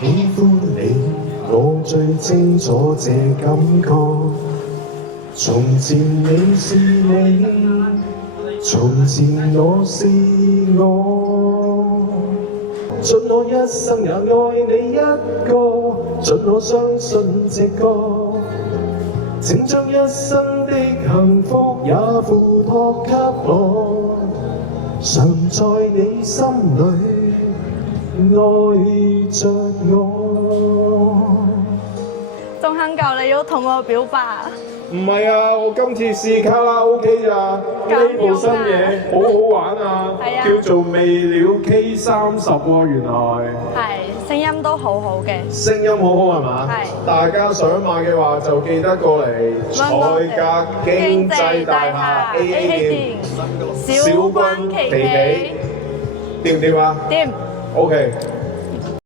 喜歡你，我最清楚這感覺。從前你是你，從前我是我。盡我一生也愛你一個，盡我相信這個，請將一生的幸福也付託給我，常在你心裏愛着我。仲肯夠你要同我表白啊？唔係啊，我今次試卡拉 OK 咋，呢部新嘢好好玩啊，叫做未了 K30喎，原來係聲音都好好嘅，聲音好好係嘛？係。大家想買嘅話就記得過嚟彩格經濟大廈 AA 店，小軍琪琪，掂唔掂啊？掂。 OK。